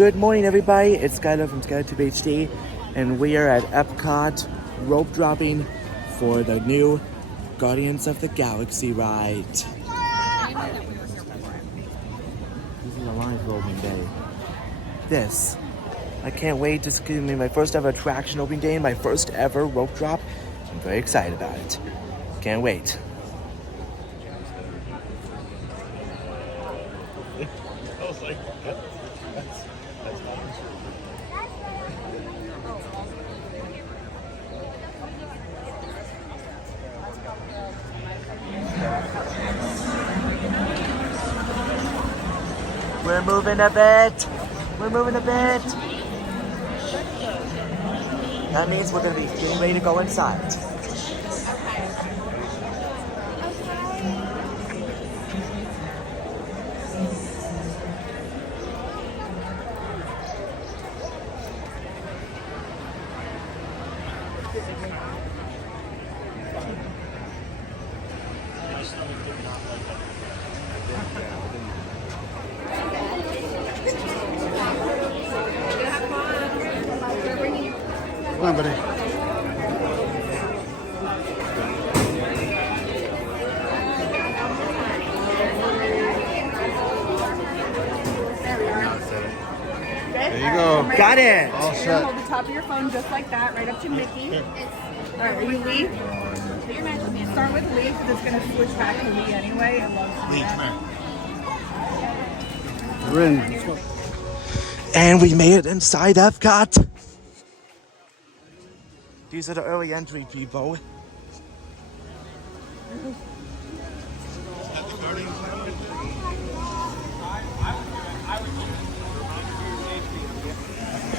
Good morning, everybody. It's Skylar from SkylarTube HD, and we are at Epcot rope dropping for the new Guardians of the Galaxy ride. This is a line for opening day. I can't wait. This is going to be my first ever attraction opening day and my first ever rope drop. I'm very excited about it. Can't wait. We're moving a bit. That means we're going to be getting ready to go inside. Come on, buddy. There you go. Got it. All set. Hold the top of your phone just like that, right up to Mickey. All right, are you Lee? Start with Lee because it's going to switch back to Lee anyway. It loves Lee. We're in. And we made it inside Epcot. These are the early entry people.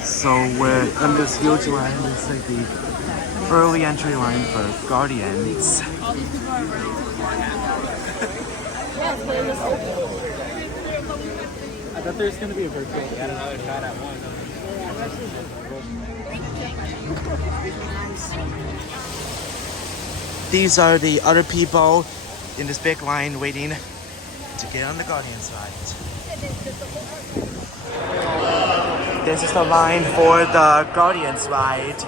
So we're in this huge line. It's like the early entry line for Guardians. All these people are ready to I thought there was going to be a virtual. We had another shot at one. These are the other people in this big line waiting to get on the Guardians ride. This is the line for the Guardians ride.